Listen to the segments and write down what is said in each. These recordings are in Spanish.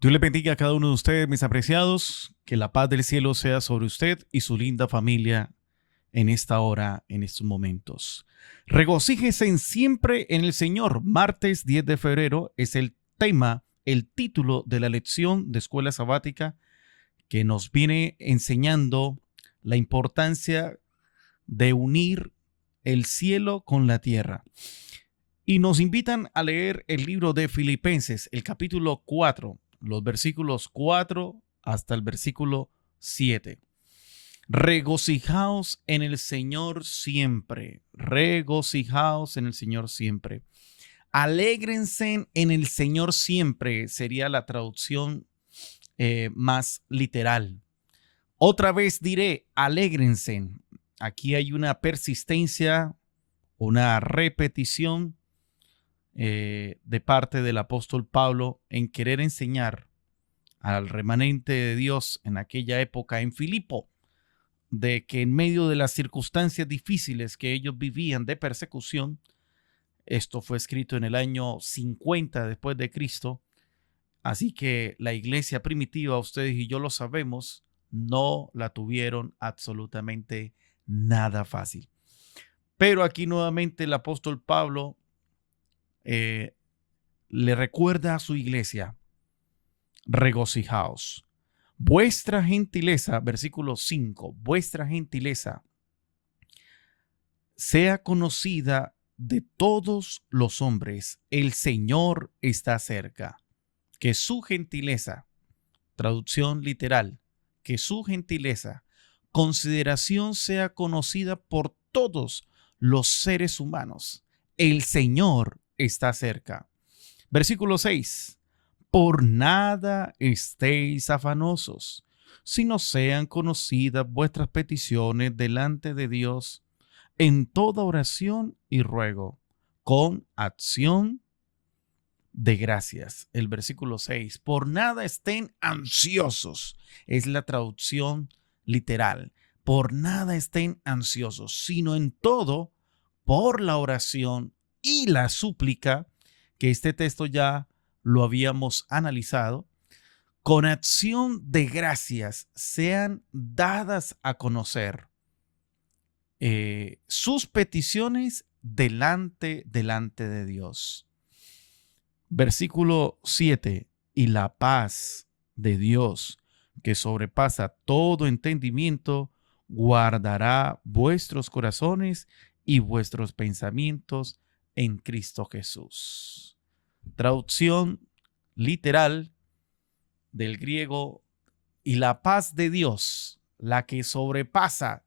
Dios le bendiga a cada uno de ustedes, mis apreciados. Que la paz del cielo sea sobre usted y su linda familia en esta hora, en estos momentos. Regocíjese en siempre en el Señor. Martes 10 de febrero es el tema, el título de la lección de escuela sabática que nos viene enseñando la importancia de unir el cielo con la tierra. Y nos invitan a leer el libro de Filipenses, el capítulo 4, los versículos 4 hasta el versículo 7. Regocijaos en el Señor siempre. Regocijaos en el Señor siempre. Alégrense en el Señor siempre sería la traducción más literal. Otra vez diré, alégrense. Aquí hay una persistencia, una repetición de parte del apóstol Pablo en querer enseñar al remanente de Dios en aquella época en Filipo, de que en medio de las circunstancias difíciles que ellos vivían de persecución, esto fue escrito en el año 50 después de Cristo, así que la iglesia primitiva, ustedes y yo lo sabemos, no la tuvieron absolutamente nada fácil. Pero aquí nuevamente el apóstol Pablo eh, le recuerda a su iglesia: regocijaos. Vuestra gentileza, versículo 5, vuestra gentileza sea conocida de todos los hombres. El Señor está cerca. Que su gentileza, traducción literal, que su gentileza, consideración sea conocida por todos los seres humanos. El Señor está cerca. Versículo 6. Por nada estéis afanosos, sino sean conocidas vuestras peticiones delante de Dios en toda oración y ruego, con acción de gracias. El versículo 6. Por nada estén ansiosos. Es la traducción literal. Por nada estén ansiosos, sino en todo, por la oración y la súplica, que este texto ya lo habíamos analizado, con acción de gracias sean dadas a conocer sus peticiones delante de Dios. Versículo 7. Y la paz de Dios, que sobrepasa todo entendimiento, guardará vuestros corazones y vuestros pensamientos en Cristo Jesús. Traducción literal del griego: y la paz de Dios, la que sobrepasa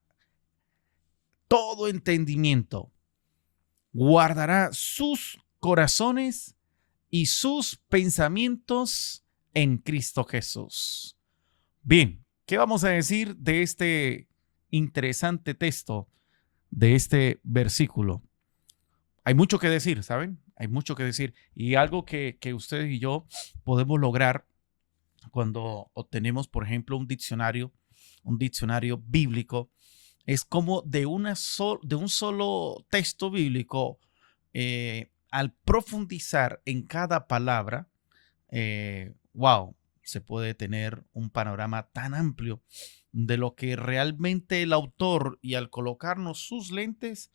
todo entendimiento, guardará sus corazones y sus pensamientos en Cristo Jesús. Bien, ¿qué vamos a decir de este interesante texto, de este versículo? Hay mucho que decir, ¿saben? Hay mucho que decir. Y algo que ustedes y yo podemos lograr cuando obtenemos, por ejemplo, un diccionario bíblico, es como de un solo texto bíblico, al profundizar en cada palabra, wow, se puede tener un panorama tan amplio de lo que realmente el autor, y al colocarnos sus lentes,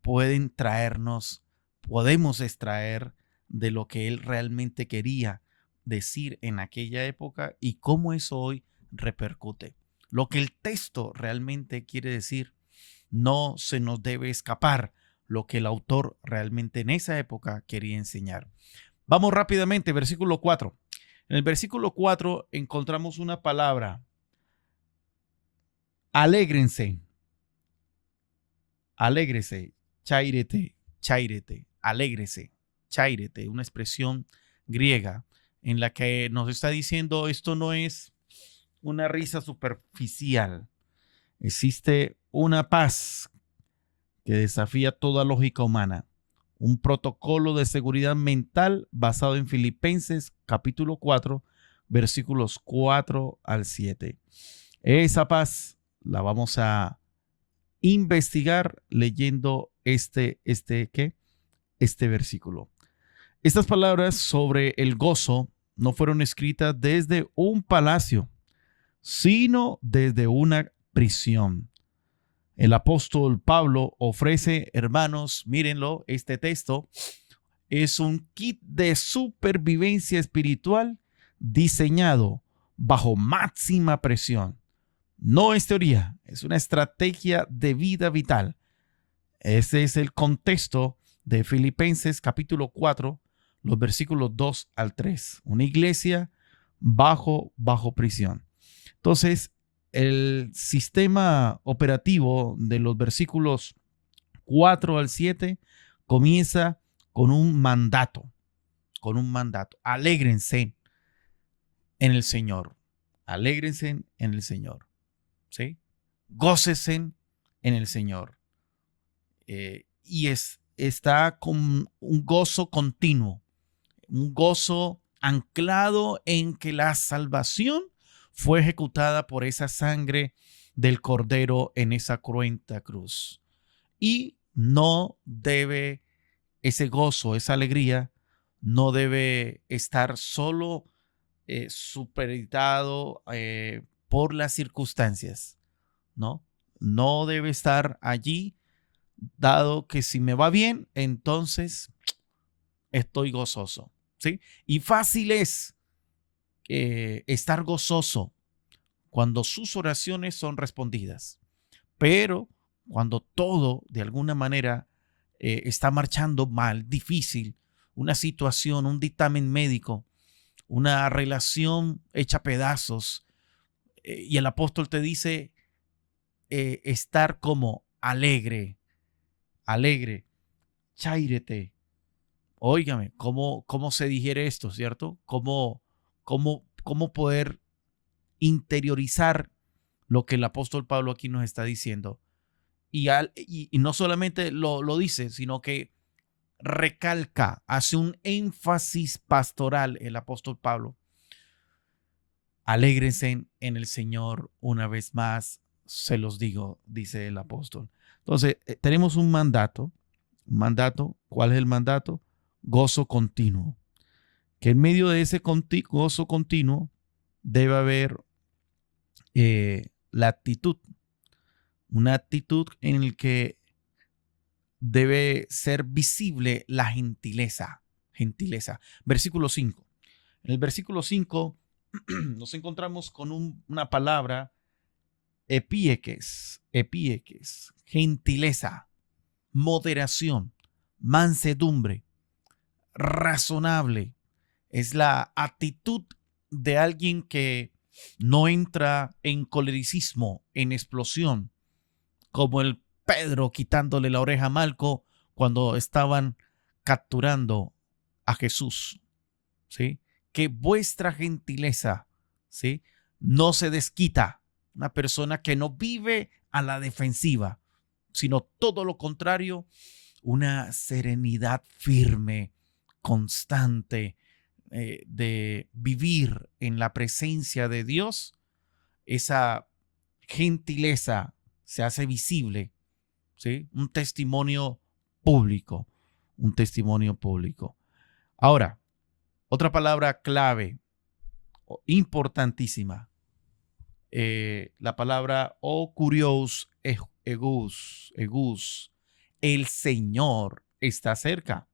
pueden traernos, podemos extraer de lo que él realmente quería decir en aquella época y cómo eso hoy repercute. Lo que el texto realmente quiere decir, no se nos debe escapar lo que el autor realmente en esa época quería enseñar. Vamos rápidamente, versículo 4. En el versículo 4 encontramos una palabra: alégrense, alégrese, chairete, chairete, alégrese, chairete, una expresión griega en la que nos está diciendo: esto no es una risa superficial, existe una paz que desafía toda lógica humana, un protocolo de seguridad mental basado en Filipenses capítulo 4, versículos 4 al 7. Esa paz la vamos a investigar leyendo este versículo. Estas palabras sobre el gozo no fueron escritas desde un palacio, sino desde una prisión. El apóstol Pablo ofrece, hermanos, mírenlo, este texto es un kit de supervivencia espiritual diseñado bajo máxima presión. No es teoría, es una estrategia de vida vital. Ese es el contexto de Filipenses capítulo 4, los versículos 2 al 3. Una iglesia bajo prisión. Entonces, el sistema operativo de los versículos 4 al 7 comienza con un mandato, Alégrense en el Señor. Alégrense en el Señor. ¿Sí? Gócesen en el Señor. Está con un gozo continuo, un gozo anclado en que la salvación fue ejecutada por esa sangre del Cordero en esa cruenta cruz. Y no debe ese gozo, esa alegría, no debe estar solo supeditado por las circunstancias, ¿no? No debe estar allí, dado que si me va bien, entonces estoy gozoso, ¿sí? Y fácil es estar gozoso cuando sus oraciones son respondidas, pero cuando todo de alguna manera está marchando mal, difícil, una situación, un dictamen médico, una relación hecha pedazos, y el apóstol te dice estar como alegre, cháirete. Óigame, ¿cómo se digiere esto, cierto? ¿Cómo poder interiorizar lo que el apóstol Pablo aquí nos está diciendo? Y no solamente lo dice, sino que recalca, hace un énfasis pastoral el apóstol Pablo. Alégrense en el Señor una vez más, se los digo, dice el apóstol. Entonces, tenemos un mandato. ¿Cuál es el mandato? Gozo continuo. Que en medio de ese gozo continuo debe haber la actitud, una actitud en la que debe ser visible la gentileza. Versículo 5. En el versículo 5 nos encontramos con una palabra epieques, gentileza, moderación, mansedumbre, razonable. Es la actitud de alguien que no entra en colericismo, en explosión, como el Pedro quitándole la oreja a Malco cuando estaban capturando a Jesús, ¿sí? Que vuestra gentileza, ¿sí? No se desquita. Una persona que no vive a la defensiva, sino todo lo contrario, una serenidad firme, constante, de vivir en la presencia de Dios. Esa gentileza se hace visible, ¿sí? Público, un testimonio público. Ahora, otra palabra clave, importantísima, la palabra curios egus. El Señor está cerca.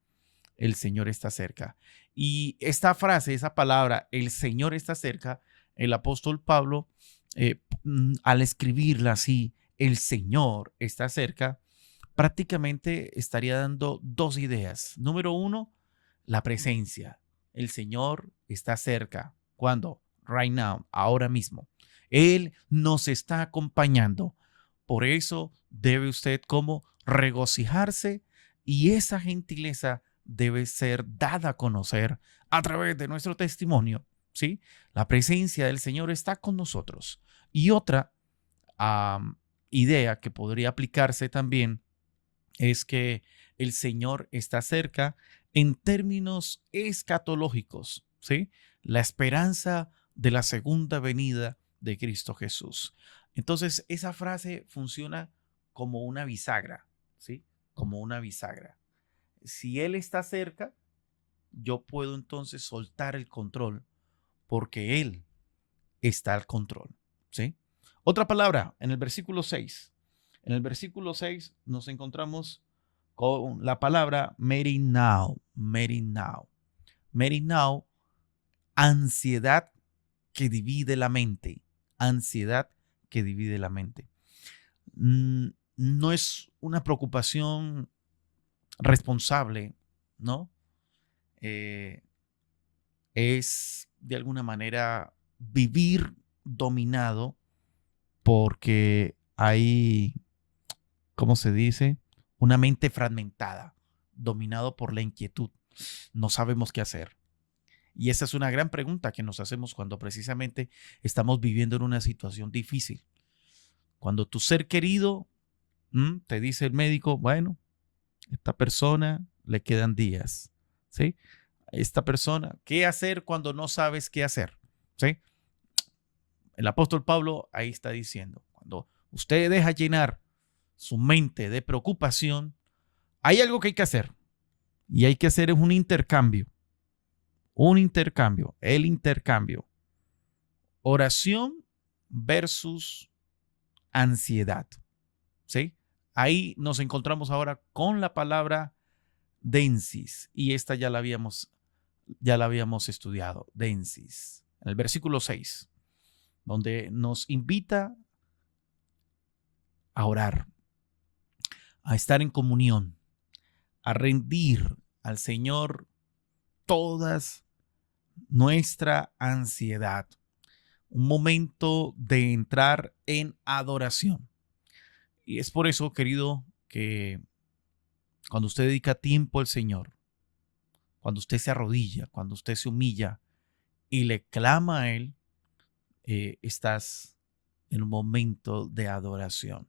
El Señor está cerca. Y esta frase, esa palabra, el Señor está cerca, el apóstol Pablo, al escribirla así, el Señor está cerca, prácticamente estaría dando dos ideas. Número uno, la presencia. El Señor está cerca. ¿Cuándo? Right now, ahora mismo. Él nos está acompañando. Por eso debe usted como regocijarse y esa gentileza debe ser dada a conocer a través de nuestro testimonio, ¿sí? La presencia del Señor está con nosotros. Y otra idea que podría aplicarse también es que el Señor está cerca en términos escatológicos, ¿sí? La esperanza de la segunda venida de Cristo Jesús. Entonces, esa frase funciona como una bisagra, ¿sí? Como una bisagra. Si Él está cerca, yo puedo entonces soltar el control porque Él está al control. ¿Sí? Otra palabra en el versículo 6. En el versículo 6 nos encontramos con la palabra merinao, merinao. Merinao, ansiedad que divide la mente, ansiedad que divide la mente. No es una preocupación responsable, ¿no? Eh, es de alguna manera vivir dominado porque hay, ¿cómo se dice? Una mente fragmentada, dominado por la inquietud. No sabemos qué hacer. Y esa es una gran pregunta que nos hacemos cuando precisamente estamos viviendo en una situación difícil. Cuando tu ser querido te dice el médico, bueno, esta persona le quedan días, ¿sí? Esta persona, ¿qué hacer cuando no sabes qué hacer? ¿Sí? El apóstol Pablo ahí está diciendo, cuando usted deja llenar su mente de preocupación, hay algo que hay que hacer. Y hay que hacer es el intercambio. Oración versus ansiedad, ¿sí? Ahí nos encontramos ahora con la palabra densis y esta ya la habíamos estudiado, densis, en el versículo 6, donde nos invita a orar, a estar en comunión, a rendir al Señor todas nuestra ansiedad. Un momento de entrar en adoración. Y es por eso, querido, que cuando usted dedica tiempo al Señor, cuando usted se arrodilla, cuando usted se humilla y le clama a Él, estás en un momento de adoración.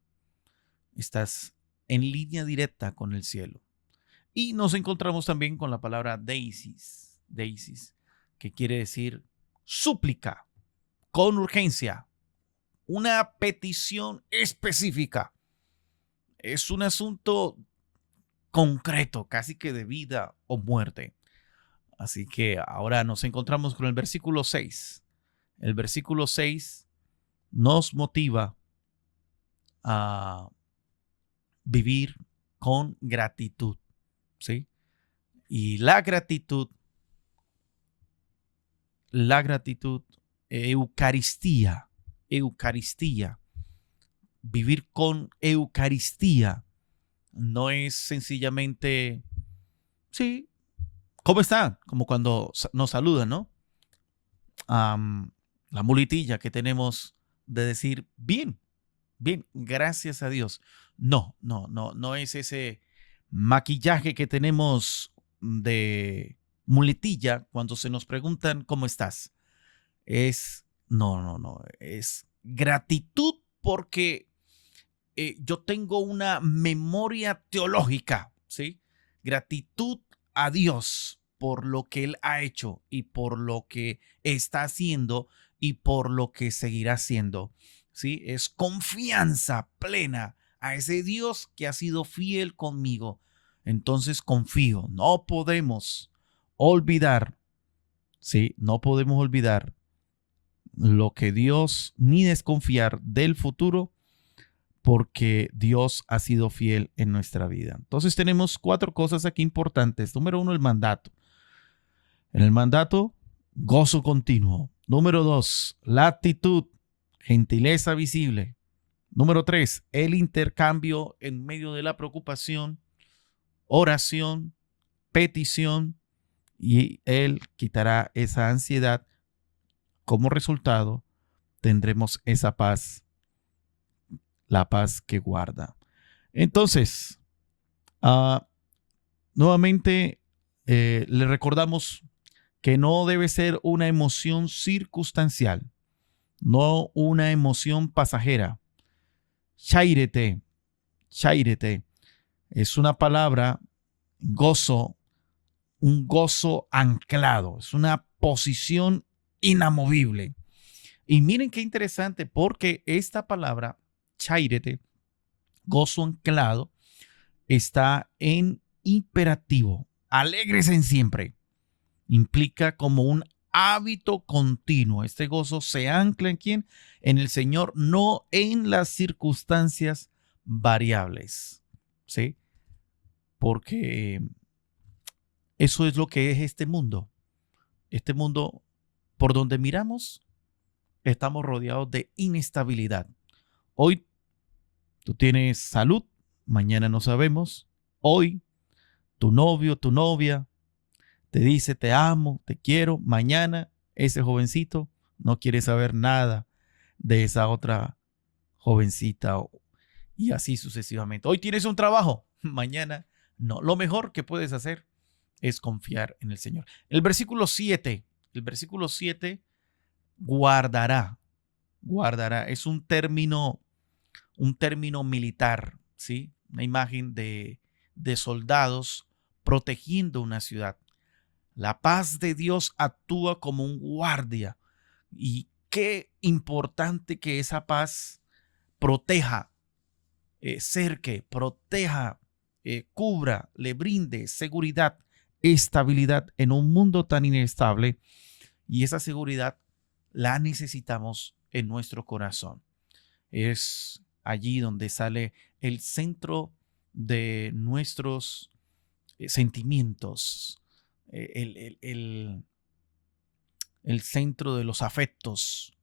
Estás en línea directa con el cielo. Y nos encontramos también con la palabra deisis, que quiere decir súplica, con urgencia, una petición específica. Es un asunto concreto, casi que de vida o muerte. Así que ahora nos encontramos con el versículo 6. El versículo 6 nos motiva a vivir con gratitud, ¿sí? Y la gratitud, Eucaristía, vivir con Eucaristía no es sencillamente, sí, ¿cómo está? Como cuando nos saludan, ¿no? Am, la muletilla que tenemos de decir, bien, bien, gracias a Dios. No es ese maquillaje que tenemos de muletilla cuando se nos preguntan cómo estás. No, es gratitud porque yo tengo una memoria teológica, ¿sí? Gratitud a Dios por lo que Él ha hecho y por lo que está haciendo y por lo que seguirá haciendo, ¿sí? Es confianza plena a ese Dios que ha sido fiel conmigo. Entonces confío, no podemos olvidar, ¿sí? No podemos olvidar lo que Dios ni desconfiar del futuro porque Dios ha sido fiel en nuestra vida. Entonces tenemos 4 cosas aquí importantes. Número 1, el mandato. En el mandato, gozo continuo. Número 2, la actitud, gentileza visible. Número 3, el intercambio en medio de la preocupación, oración, petición, y Él quitará esa ansiedad. Como resultado, tendremos esa paz, la paz que guarda. Entonces, ah, nuevamente, le recordamos que no debe ser una emoción circunstancial, no una emoción pasajera. Chairete, chairete, es una palabra, gozo, un gozo anclado, es una posición inamovible. Y miren qué interesante, porque esta palabra, chairete, gozo anclado, está en imperativo. Alégrese en siempre. Implica como un hábito continuo. Este gozo se ancla en quién? En el Señor, no en las circunstancias variables. ¿Sí? Porque eso es lo que es este mundo. Este mundo, por donde miramos, estamos rodeados de inestabilidad. Hoy tú tienes salud, mañana no sabemos. Hoy tu novio, tu novia te dice te amo, te quiero. Mañana ese jovencito no quiere saber nada de esa otra jovencita y así sucesivamente. Hoy tienes un trabajo, mañana no. Lo mejor que puedes hacer es confiar en el Señor. El versículo 7, guardará, guardará, es un término militar, ¿sí? Una imagen de soldados protegiendo una ciudad. La paz de Dios actúa como un guardia y qué importante que esa paz proteja, cerque, proteja, cubra, le brinde seguridad, estabilidad en un mundo tan inestable y esa seguridad la necesitamos en nuestro corazón. Es allí donde sale el centro de nuestros sentimientos, el centro de los afectos.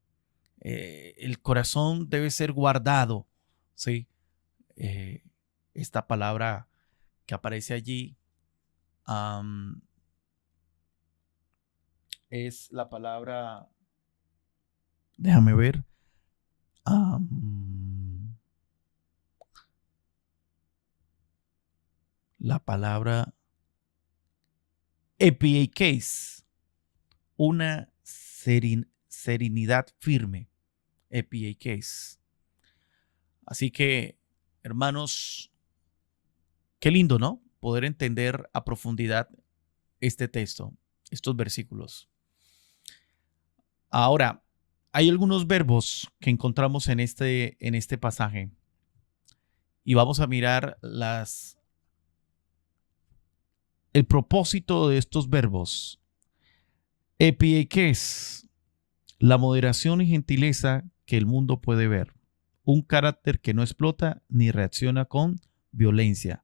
El corazón debe ser guardado, ¿sí? Eh, esta palabra que aparece allí es la palabra, déjame ver, la palabra epieikes, una serenidad firme, epieikes. Así que, hermanos, qué lindo, ¿no? Poder entender a profundidad este texto, estos versículos. Ahora, hay algunos verbos que encontramos en este pasaje y vamos a mirar el propósito de estos verbos. Epieikes, la moderación y gentileza que el mundo puede ver. Un carácter que no explota ni reacciona con violencia.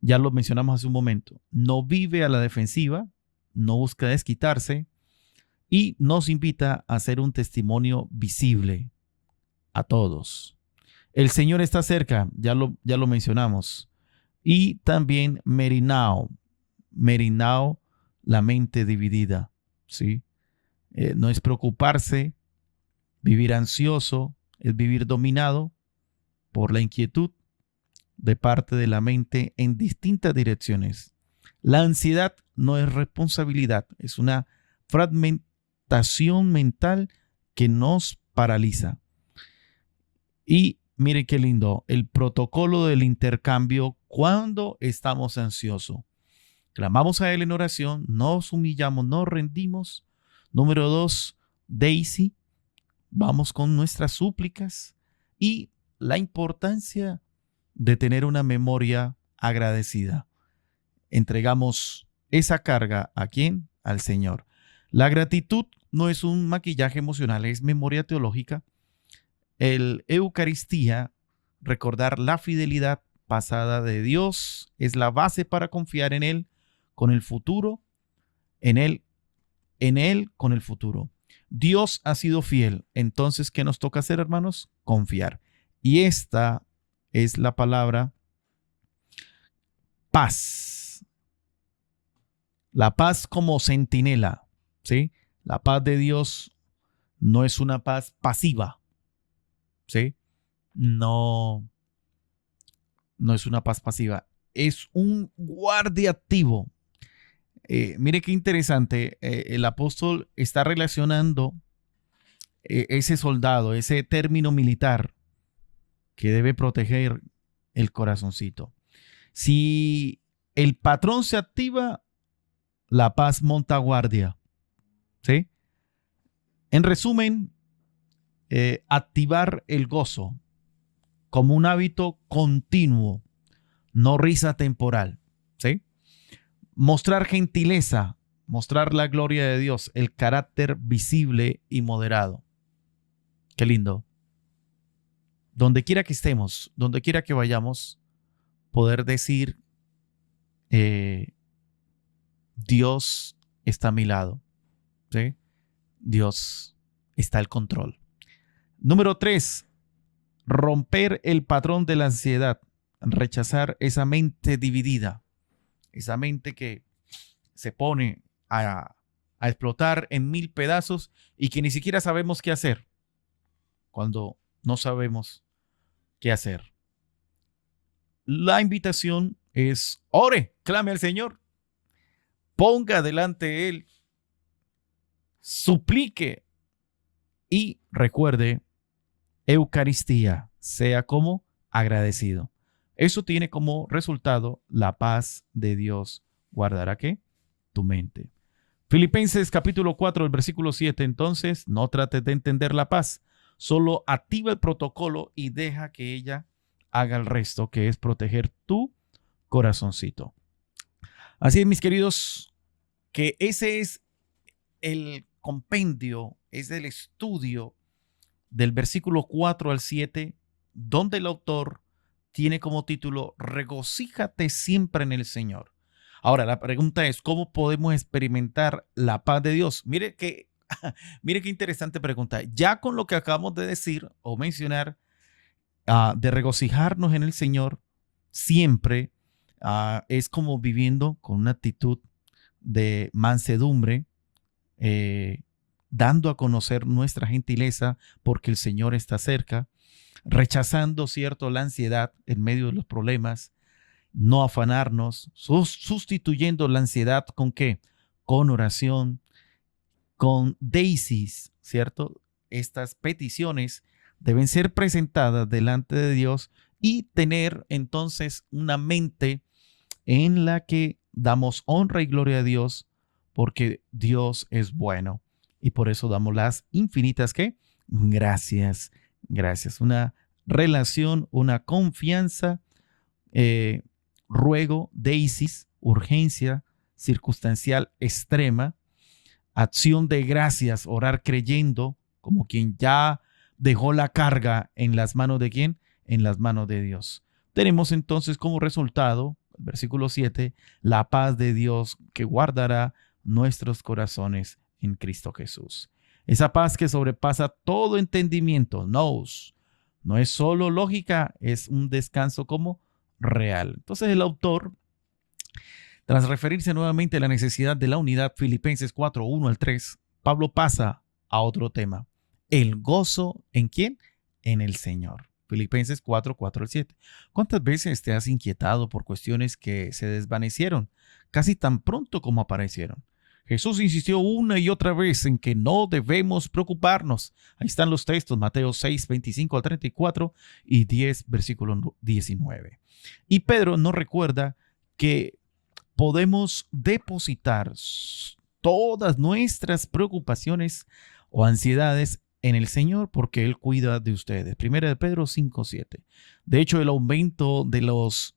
Ya lo mencionamos hace un momento. No vive a la defensiva, no busca desquitarse y nos invita a ser un testimonio visible a todos. El Señor está cerca, ya lo mencionamos. Y también merinao, la mente dividida, ¿sí? No es preocuparse, vivir ansioso, es vivir dominado por la inquietud de parte de la mente en distintas direcciones. La ansiedad no es responsabilidad, es una fragmentación mental que nos paraliza. Y mire qué lindo, el protocolo del intercambio cuando estamos ansiosos. Clamamos a Él en oración, nos humillamos, nos rendimos. Número 2, Daisy, vamos con nuestras súplicas y la importancia de tener una memoria agradecida. Entregamos esa carga ¿a quién? Al Señor. La gratitud no es un maquillaje emocional, es memoria teológica. El Eucaristía, recordar la fidelidad pasada de Dios, es la base para confiar en Él con el futuro, en Él con el futuro. Dios ha sido fiel. Entonces, ¿qué nos toca hacer, hermanos? Confiar. Y esta es la palabra paz. La paz como centinela, ¿sí? La paz de Dios no es una paz pasiva, ¿sí? No, no es una paz pasiva. Es un guardia activo. Mire qué interesante. El apóstol está relacionando ese soldado, ese término militar que debe proteger el corazoncito. Si el patrón se activa, la paz monta guardia. ¿Sí? En resumen, activar el gozo como un hábito continuo, no risa temporal. ¿Sí? Mostrar gentileza mostrar la gloria de Dios, el carácter visible y moderado. Qué lindo. Donde quiera que estemos, donde quiera que vayamos, poder decir, Dios está a mi lado, ¿sí? Dios está al control. Número 3, romper el patrón de la ansiedad, rechazar esa mente dividida, esa mente que se pone a explotar en 1000 pedazos y que ni siquiera sabemos qué hacer cuando no sabemos qué hacer. La invitación es: ore, clame al Señor, ponga delante de Él, suplique y recuerde, Eucaristía, sea como agradecido. Eso tiene como resultado la paz de Dios. ¿Guardará qué? Tu mente. Filipenses capítulo 4, el versículo 7. Entonces, no trates de entender la paz, solo activa el protocolo y deja que ella haga el resto, que es proteger tu corazoncito. Así es, mis queridos, que ese es el compendio, es el estudio del versículo 4 al 7, donde el autor tiene como título Regocíjate siempre en el Señor. Ahora, la pregunta es, ¿cómo podemos experimentar la paz de Dios? Mire qué interesante pregunta. Ya con lo que acabamos de decir o mencionar, de regocijarnos en el Señor, siempre es como viviendo con una actitud de mansedumbre, eh, dando a conocer nuestra gentileza porque el Señor está cerca, rechazando, cierto, la ansiedad en medio de los problemas, no afanarnos, sustituyendo la ansiedad con qué, con oración, con deisis, ¿cierto? Estas peticiones deben ser presentadas delante de Dios y tener entonces una mente en la que damos honra y gloria a Dios porque Dios es bueno y por eso damos las infinitas ¿qué? Gracias, gracias. Una relación, una confianza, eh, ruego, deisis, urgencia circunstancial extrema, acción de gracias, orar creyendo, como quien ya dejó la carga en las manos de quién, en las manos de Dios. Tenemos entonces como resultado, versículo 7, la paz de Dios que guardará nuestros corazones en Cristo Jesús. Esa paz que sobrepasa todo entendimiento, no es solo lógica, es un descanso como real. Entonces el autor, tras referirse nuevamente a la necesidad de la unidad, Filipenses 4, 1 al 3, Pablo pasa a otro tema. El gozo ¿en quién? En el Señor. Filipenses 4, 4 al 7. ¿Cuántas veces te has inquietado por cuestiones que se desvanecieron casi tan pronto como aparecieron? Jesús insistió una y otra vez en que no debemos preocuparnos. Ahí están los textos, Mateo 6, 25 al 34 y 10, versículo 19. Y Pedro nos recuerda que podemos depositar todas nuestras preocupaciones o ansiedades en el Señor porque Él cuida de ustedes. Primera de Pedro 5:7. De hecho, el aumento de los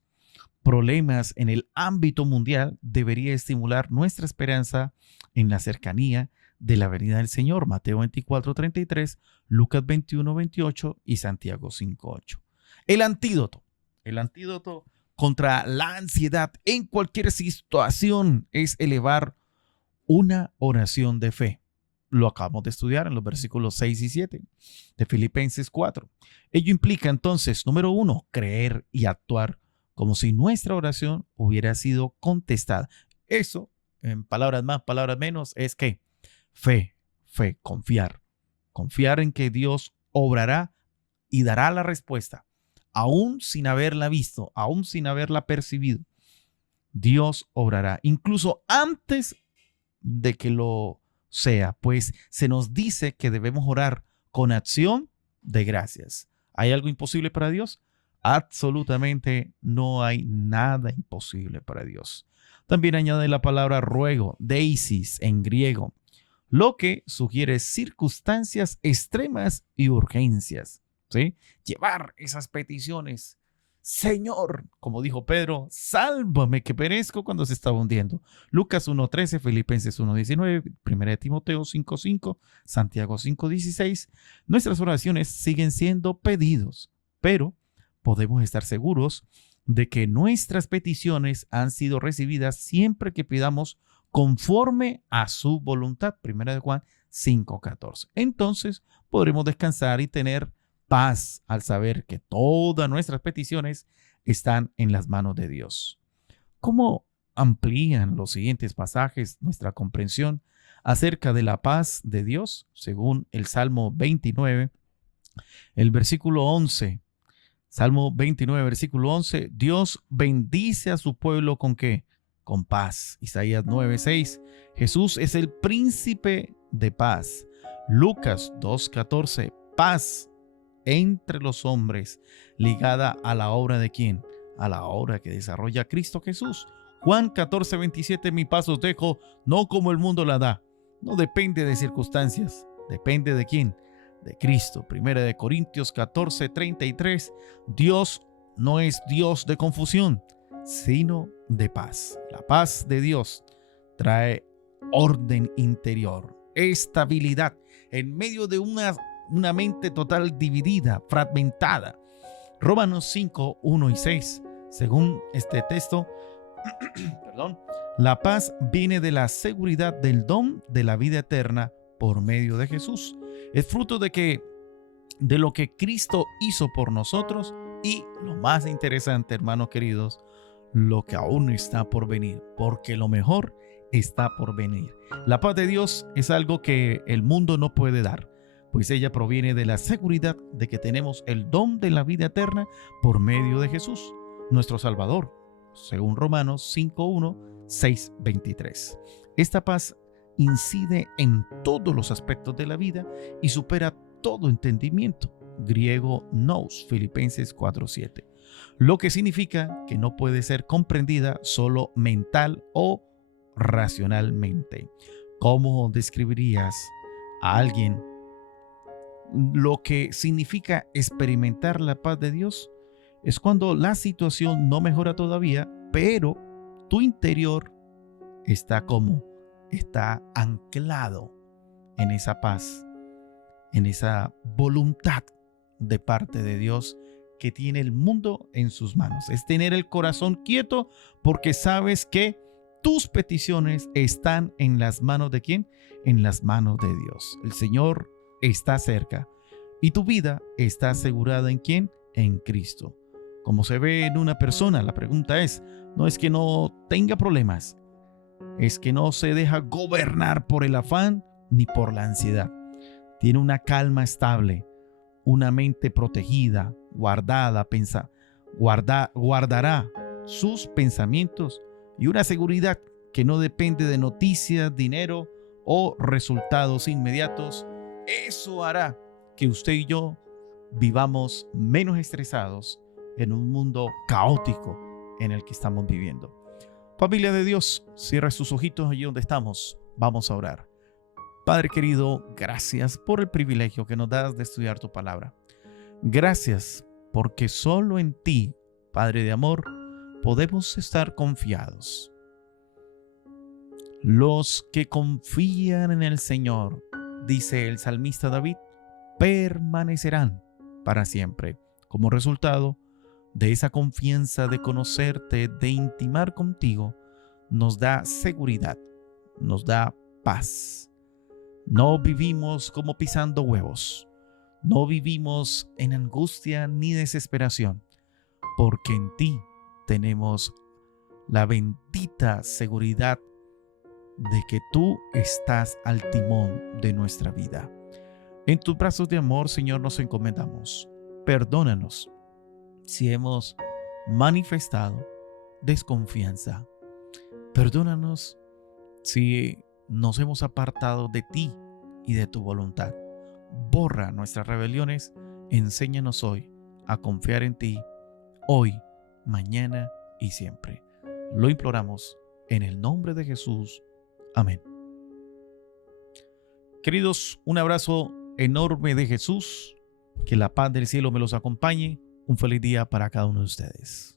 problemas en el ámbito mundial debería estimular nuestra esperanza en la cercanía de la venida del Señor. Mateo 24:33, Lucas 21:28 y Santiago 5:8. El antídoto contra la ansiedad en cualquier situación es elevar una oración de fe. Lo acabamos de estudiar en los versículos 6 y 7 de Filipenses 4. Ello implica entonces, número 1, creer y actuar como si nuestra oración hubiera sido contestada. Eso, en palabras más, palabras menos, es que fe, confiar. Confiar en que Dios obrará y dará la respuesta, aún sin haberla visto, aún sin haberla percibido. Dios obrará, incluso antes de que lo sea, pues se nos dice que debemos orar con acción de gracias. ¿Hay algo imposible para Dios? Absolutamente no hay nada imposible para Dios. También añade la palabra ruego, deisis en griego, lo que sugiere circunstancias extremas y urgencias, ¿sí? Llevar esas peticiones Señor, como dijo Pedro, sálvame que perezco cuando se estaba hundiendo. Lucas 1:13, Filipenses 1:19, 1 Timoteo 5:5, Santiago 5:16. Nuestras oraciones siguen siendo pedidos, pero podemos estar seguros de que nuestras peticiones han sido recibidas siempre que pidamos conforme a su voluntad. 1 Juan 5:14. Entonces podremos descansar y tener paz al saber que todas nuestras peticiones están en las manos de Dios. ¿Cómo amplían los siguientes pasajes nuestra comprensión acerca de la paz de Dios? Según el Salmo 29, el versículo 11. Salmo 29, versículo 11. Dios bendice a su pueblo ¿con qué? Con paz. Isaías 9:6. Jesús es el príncipe de paz. Lucas 2:14. Paz entre los hombres, ligada a la obra de quién, a la obra que desarrolla Cristo Jesús. Juan 14:27, mi paz os dejo, no como el mundo la da. No depende de circunstancias, depende de quién, de Cristo. 1 Corintios 14:33, Dios no es Dios de confusión, sino de paz. La paz de Dios trae orden interior, estabilidad en medio de una mente total dividida, fragmentada. Romanos 5:1 y 6. Según este texto, la paz viene de la seguridad del don de la vida eterna por medio de Jesús. Es fruto de lo que Cristo hizo por nosotros y lo más interesante, hermanos queridos, lo que aún está por venir, porque lo mejor está por venir. La paz de Dios es algo que el mundo no puede dar, pues ella proviene de la seguridad de que tenemos el don de la vida eterna por medio de Jesús, nuestro Salvador, según Romanos 5:1, 6:23. Esta paz incide en todos los aspectos de la vida y supera todo entendimiento. Griego nous, Filipenses 4:7. Lo que significa que no puede ser comprendida solo mental o racionalmente. ¿Cómo describirías a alguien lo que significa experimentar la paz de Dios? Es cuando la situación no mejora todavía, pero tu interior está anclado en esa paz, en esa voluntad de parte de Dios que tiene el mundo en sus manos. Es tener el corazón quieto porque sabes que tus peticiones están en las manos ¿de quién? En las manos de Dios. El Señor está cerca y tu vida está asegurada ¿en quién? En Cristo. Como se ve en una persona, la pregunta no es que no tenga problemas, es que no se deja gobernar por el afán ni por la ansiedad. Tiene una calma estable, una mente protegida, guardará sus pensamientos y una seguridad que no depende de noticias, dinero o resultados inmediatos. Eso hará que usted y yo vivamos menos estresados en un mundo caótico en el que estamos viviendo. Familia de Dios, cierra sus ojitos allí donde estamos. Vamos a orar. Padre querido, gracias por el privilegio que nos das de estudiar tu palabra. Gracias porque solo en ti, Padre de amor, podemos estar confiados. Los que confían en el Señor, dice el salmista David, permanecerán para siempre. Como resultado de esa confianza de conocerte, de intimar contigo, nos da seguridad, nos da paz. No vivimos como pisando huevos, no vivimos en angustia ni desesperación, porque en ti tenemos la bendita seguridad de que tú estás al timón de nuestra vida. En tus brazos de amor, Señor, nos encomendamos. Perdónanos si hemos manifestado desconfianza. Perdónanos si nos hemos apartado de ti y de tu voluntad. Borra nuestras rebeliones. Enséñanos hoy a confiar en ti, hoy, mañana y siempre. Lo imploramos en el nombre de Jesús. Amén. Queridos, un abrazo enorme de Jesús. Que la paz del cielo me los acompañe. Un feliz día para cada uno de ustedes.